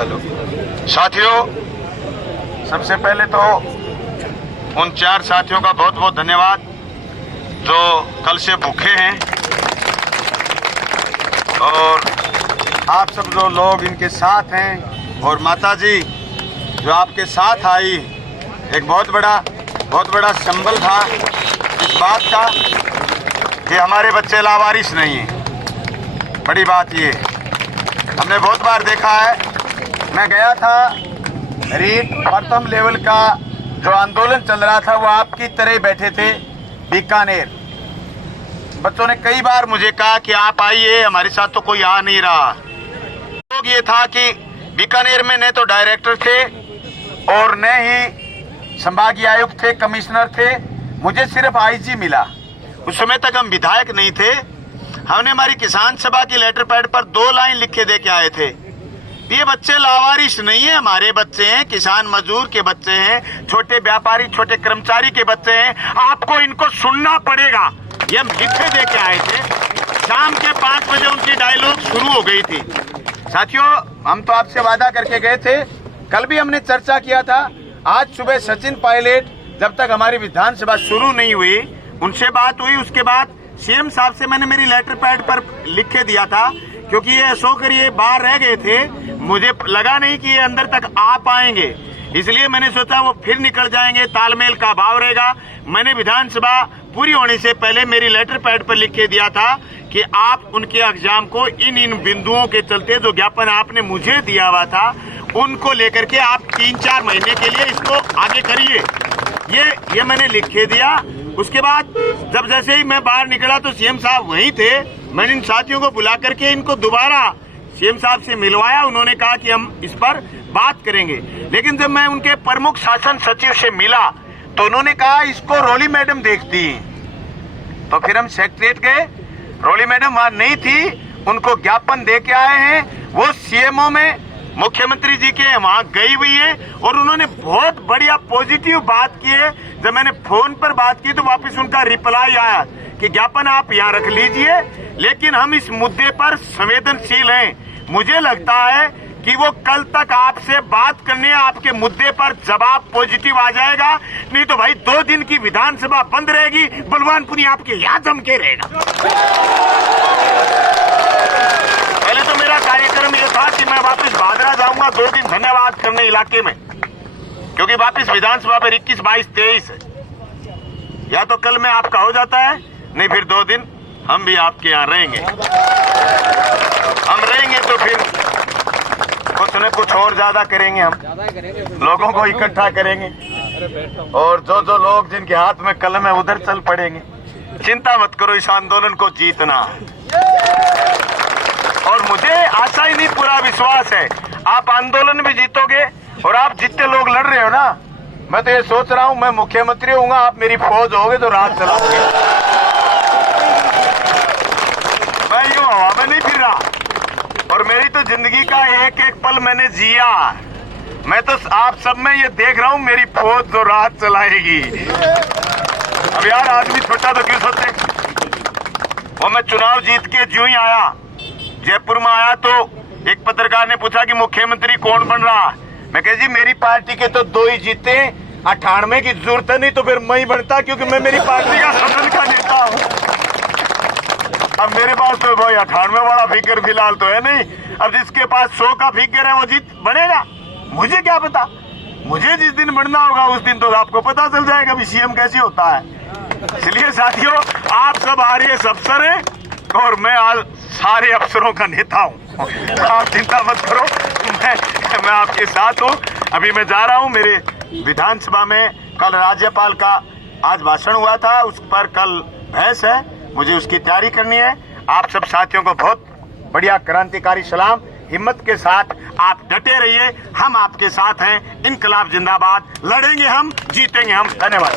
साथियों, सबसे पहले तो उन 4 साथियों का बहुत बहुत धन्यवाद जो कल से भूखे हैं, और आप सब जो लोग इनके साथ हैं, और माता जी जो आपके साथ आई, एक बहुत बड़ा संबल था इस बात का कि हमारे बच्चे लावारिस नहीं हैं। बड़ी बात ये हमने बहुत बार देखा है। मैं गया था रीट प्रथम लेवल का जो आंदोलन चल रहा था, वो आपकी तरह बैठे थे बीकानेर। बच्चों ने कई बार मुझे कहा कि आप आइए, हमारे साथ तो कोई आ नहीं रहा। लोग ये था कि बीकानेर में न तो डायरेक्टर थे और न ही संभागीय आयुक्त थे, कमिश्नर थे, मुझे सिर्फ आईजी मिला। उस समय तक हम विधायक नहीं थे। हमने हमारी किसान सभा की लेटर पैड पर 2 लाइन लिख के दे के आए थे। ये बच्चे लावारिस नहीं है, हमारे बच्चे हैं, किसान मजदूर के बच्चे हैं, छोटे व्यापारी, छोटे कर्मचारी के बच्चे हैं, आपको इनको सुनना पड़ेगा। ये हम लिख के दे के आए थे। शाम के 5 बजे उनकी डायलॉग शुरू हो गई थी। साथियों, हम तो आपसे वादा करके गए थे, कल भी हमने चर्चा किया था। आज सुबह सचिन पायलट, जब तक हमारी विधानसभा शुरू नहीं हुई, उनसे बात हुई। उसके बाद सीएम साहब से मैंने मेरी लेटर पैड पर लिख के दिया था, क्योंकि ये अशोकर ये बाहर रह गए थे, मुझे लगा नहीं कि ये अंदर तक आ पाएंगे, इसलिए मैंने सोचा वो फिर निकल जाएंगे, तालमेल का अभाव रहेगा। मैंने विधानसभा पूरी होने से पहले मेरी लेटर पैड पर लिख के दिया था कि आप उनके एग्जाम को इन बिंदुओं के चलते जो ज्ञापन आपने मुझे दिया हुआ था, उनको लेकर के आप 3-4 महीने के लिए इसको आगे करिए। ये मैंने लिख के दिया। उसके बाद जब जैसे ही मैं बाहर निकला तो सीएम साहब वहीं थे। मैंने इन साथियों को बुला करके इनको दोबारा सीएम साहब से मिलवाया। उन्होंने कहा कि हम इस पर बात करेंगे, लेकिन जब मैं उनके प्रमुख शासन सचिव से मिला तो उन्होंने कहा इसको रोली मैडम देखती हैं। तो फिर हम सेक्रेटरीट गए, रोली मैडम वहां नहीं थी, उनको ज्ञापन दे के आए हैं। वो सीएमओ में मुख्यमंत्री जी के वहां गई हुई है, और उन्होंने बहुत बढ़िया पॉजिटिव बात की है। जब मैंने फोन पर बात की तो वापस उनका रिप्लाई आया कि ज्ञापन आप यहाँ रख लीजिए, लेकिन हम इस मुद्दे पर संवेदनशील हैं। मुझे लगता है कि वो कल तक आपसे बात करने, आपके मुद्दे पर जवाब पॉजिटिव आ जाएगा। नहीं तो भाई 2 दिन की विधानसभा बंद रहेगी, बलवानपुरी आपके यहाँ जम के रहेगा। पहले तो मेरा कार्यक्रम ये था कि मैं वापस भादरा जाऊंगा 2 दिन धन्यवाद करने इलाके में, क्योंकि वापस विधानसभा पर 21, 22, 23 है। या तो कल में आपका हो जाता है, नहीं फिर 2 दिन हम भी आपके यहाँ रहेंगे। हम रहेंगे तो फिर कुछ न कुछ और ज्यादा करेंगे, हम लोगों को इकट्ठा करेंगे, और जो लोग जिनके हाथ में कलम है उधर चल पड़ेंगे। चिंता मत करो, इस आंदोलन को जीतना है। और मुझे आशा ही नहीं, पूरा विश्वास है आप आंदोलन भी जीतोगे। और आप जितने लोग लड़ रहे हो ना, मैं तो ये सोच रहा हूं मैं मुख्यमंत्री होऊंगा, आप मेरी फौज होगे तो राज चलाओगे। मैं यूं हवा में नहीं फिर रहा, और मेरी तो जिंदगी का एक एक पल मैंने जिया। मैं तो आप सब में ये देख रहा हूं, मेरी फौज जो राज चलाएगी। अब यार आदमी छोटा तो क्यों सोचते। वो मैं चुनाव जीत के ज्यों ही आया, जयपुर में आया तो एक पत्रकार ने पूछा कि मुख्यमंत्री कौन बन रहा। मैं कह जी मेरी पार्टी के तो 2 ही जीते, 98 की जरूरत है, नहीं तो फिर मैं ही बनता, क्योंकि मैं मेरी पार्टी का सदन का नेता हूँ। अब मेरे पास तो भाई 98 वाला फिगर फिलहाल तो है नहीं। अब जिसके पास 100 का फिगर है वो जीत बनेगा, मुझे क्या पता। मुझे जिस दिन बनना होगा उस दिन तो आपको पता चल जाएगा भी सीएम कैसे होता है। इसलिए साथियों, आप सब आरएएस अफसर हैं और मैं आज सारे अफसरों का नेता हूँ। आप चिंता मत करो, मैं आपके साथ हूँ। अभी मैं जा रहा हूँ, मेरे विधानसभा में कल राज्यपाल का आज भाषण हुआ था, उस पर कल बहस है, मुझे उसकी तैयारी करनी है। आप सब साथियों को बहुत बढ़िया क्रांतिकारी सलाम। हिम्मत के साथ आप डटे रहिए, हम आपके साथ हैं। इनकलाब जिंदाबाद, लड़ेंगे हम, जीतेंगे हम। धन्यवाद।